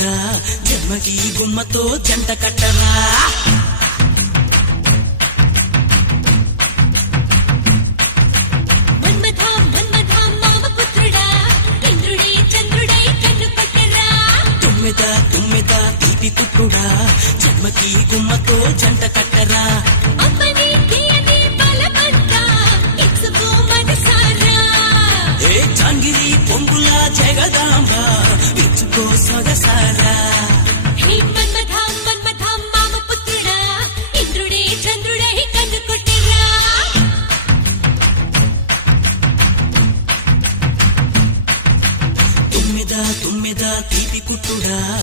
తుక్కుడా జన్మకి గుమ్మతో జంట కట్టరా తుమ్మెద తీపి తుక్కుడా జన్మకి గుమ్మతో జంట కట్టరా ఏ చాంగిరి పొంగుల జగదాంబ ఇచ్చుకో సొగసారా